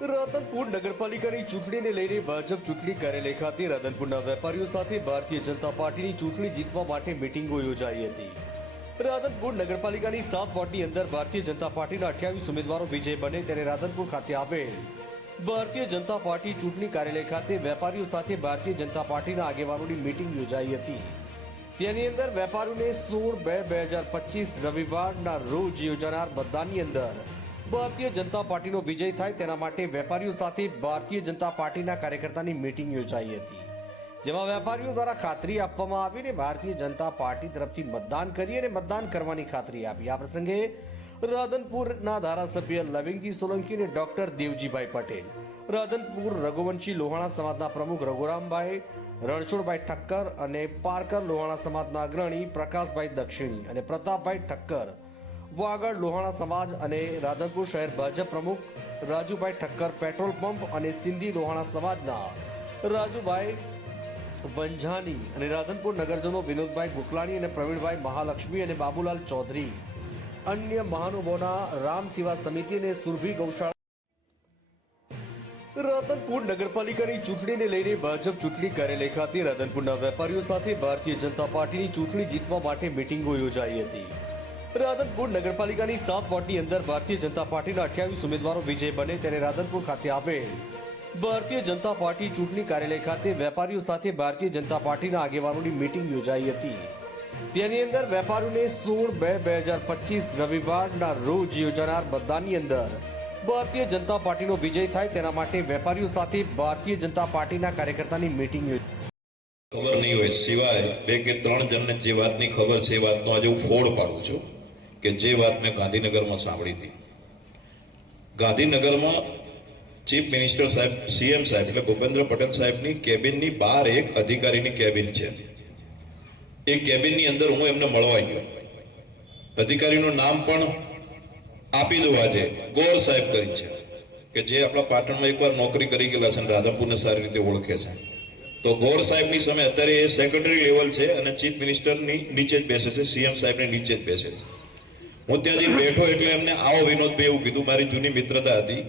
રાધનપુર નગરપાલિકાની ચૂંટણીને લઈને ભાજપ ચૂંટણી કાર્યાલય ખાતે રાધનપુરના વેપારીઓ સાથે ભારતીય જનતા પાર્ટીની ચૂંટણી જીતવા માટે મીટિંગો યોજાઈ હતી। રાધનપુર નગરપાલિકાની 7 વોર્ડની અંદર ભારતીય જનતા પાર્ટીના 28 ઉમેદવારો વિજય બને ત્યારે રાધનપુર ખાતે આવેલ ભારતીય જનતા પાર્ટી ચૂંટણી કાર્યાલય ખાતે વેપારીઓ સાથે ભારતીય જનતા પાર્ટીના આગેવાનોની મીટિંગ યોજાઈ હતી। તેની અંદર વેપારીઓને 16/2/2025 રવિવારના રોજ યોજાનાર મતદાનની અંદર ભારતીય જનતા પાર્ટીનો વિજય થાય તેના માટે વેપારીઓ સાથે ભારતીય જનતા પાર્ટીના કાર્યકર્તાની મીટિંગ યોજાઈ હતી, જેમાં વેપારીઓ દ્વારા ખાતરી આપવામાં આવીને ભારતીય જનતા પાર્ટી તરફથી મતદાન કરી અને મતદાન કરવાની ખાતરી આપી। આ પ્રસંગે રાધનપુરના ધારાસભ્ય લવિંગજી સોલંકી અને ડોક્ટર દેવજીભાઈ પટેલ, રાધનપુર રઘુવંશી લોહાણા સમાજના પ્રમુખ રઘુરામભાઈ રણછોડભાઈ ઠક્કર અને પારકર લોહાણા સમાજના અગ્રણી પ્રકાશભાઈ દક્ષિણી અને પ્રતાપભાઈ ઠક્કર, વાગડ લોહાણા સમાજ અને રાધનપુર શહેર ભાજપ પ્રમુખ રાજુભાઈ ઠક્કર, પેટ્રોલ પંપ અને સિંધી લોહાણા સમાજના રાજુભાઈ વંજાની અને રાધનપુર નગરજનો વિનોદભાઈ ગુકલાણી અને પ્રવીણભાઈ મહાલક્ષ્મી અને બાબુલાલ ચૌધરી, અન્ય મહાનુભાવોના રામ સેવા સમિતિ અને સુરભી ગૌશાળા। રાધનપુર નગરપાલિકાની ચૂંટણીને લઈને ભાજપ ચૂંટણી કાર્યાલય ખાતે રાધનપુરના વેપારીઓ સાથે ભારતીય જનતા પાર્ટીની ચૂંટણી જીતવા માટે મીટિંગો યોજાઈ હતી। રાધનપુર નગરપાલિકાની 7 વોર્ડની અંદર ભારતીય જનતા પાર્ટીના 28 ઉમેદવારો વિજય બને ત્યારે રાધનપુર ખાતે આવેલ ભારતીય જનતા પાર્ટી ચૂંટણી કાર્યાલય ખાતે વેપારીઓ સાથે ભારતીય જનતા પાર્ટીના આગેવાનોની મીટિંગ યોજાઈ હતી। તેની અંદર વેપારીઓને 16/2/2025 રવિવારના રોજ યોજાનાર મતદાનની અંદર ભારતીય જનતા પાર્ટીનો વિજય થાય તેના માટે વેપારીઓ સાથે ભારતીય જનતા પાર્ટીના કાર્યકર્તાની મીટિંગ યોજાઈ। ખબર નહીં હોય સિવાય 2 કે 3 જણને જે વાતની ખબર છે એ વાતનો આજે હું ફોડ પાડું છું કે જે વાત મેં ગાંધીનગરમાં સાંભળી હતી। ગાંધીનગરમાં ચીફ મિનિસ્ટર સાહેબ, સીએમ સાહેબ એટલે ભૂપેન્દ્ર પટેલ સાહેબની કેબિનની બહાર એક અધિકારીની કેબિન છે। એ કેબિનની અંદર હું એમને મળવા ગયો। અધિકારીનું નામ પણ આપી દઉં આજે, ગોર સાહેબ કરી છે કે જે આપણા પાટણમાં એકવાર નોકરી કરી ગયેલા છે અને રાધનપુરને સારી રીતે ઓળખે છે। તો ગોર સાહેબની સામે અત્યારે એ સેક્રેટરી લેવલ છે અને ચીફ મિનિસ્ટરની નીચે જ બેસે છે, સીએમ સાહેબની નીચે જ બેસે છે। હું ત્યાં જઈને બેઠો એટલે એમને આવો વિનોદભાઈ એવું કીધું, મારી જૂની મિત્રતા હતી।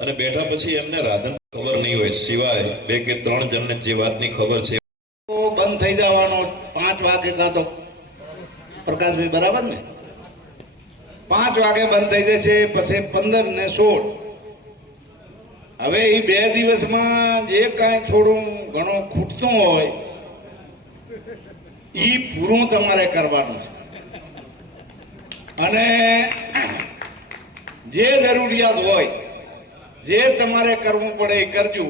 અને બેઠા પછી એમને રાધન ખબર નહીં હોય સિવાય 2 કે 3 જણને જે વાતની ખબર છે બંધ થઈ જવાનો 5 વાગે કાં તો પ્રકાશભાઈ બરાબર ને 5 વાગે બંધ થઈ જશે, પછી 15 ને 16 હવે એ 2 દિવસમાં જે કાંઈ થોડું ઘણું ખૂટતું હોય એ પૂરું તમારે કરવાનું છે અને જે જરૂરિયાત હોય જે તમારે કરવું પડે એ કરજો।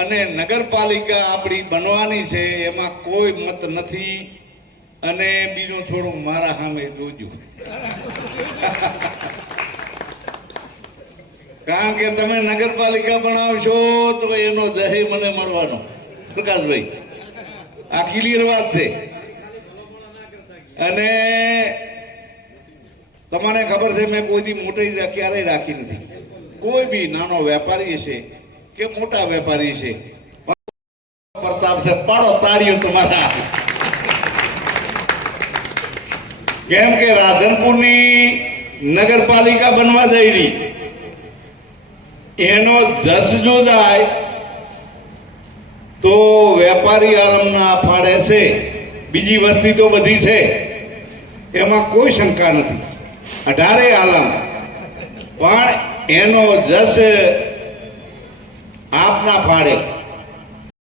અને નગરપાલિકા આપણી બનવાની છે એમાં કોઈ મત નથી અને બીજું થોડું મારા સામે જોજો કારણ કે તમે નગરપાલિકા બનાવશો તો એનો દહે મને મળવાનો। પ્રકાશભાઈ આ ક્લિયર વાત છે અને તમને ખબર છે મેં કોઈથી મોટી ક્યારેય રાખી નથી। કોઈ બી નાનો વેપારી છે કે મોટા વેપારી છે, પ્રતાપ છે પાડો તાળીઓ તમારા, કેમ કે રાધનપુરની નગરપાલિકા બનવા જઈ રહી એનો જસ જો જાય તો વેપારી આલમના ફાળે છે, બીજી વસ્તી તો બધી છે એમાં કોઈ શંકા નથી, 18 આલમ, પણ એનો જસ આપના ફાળે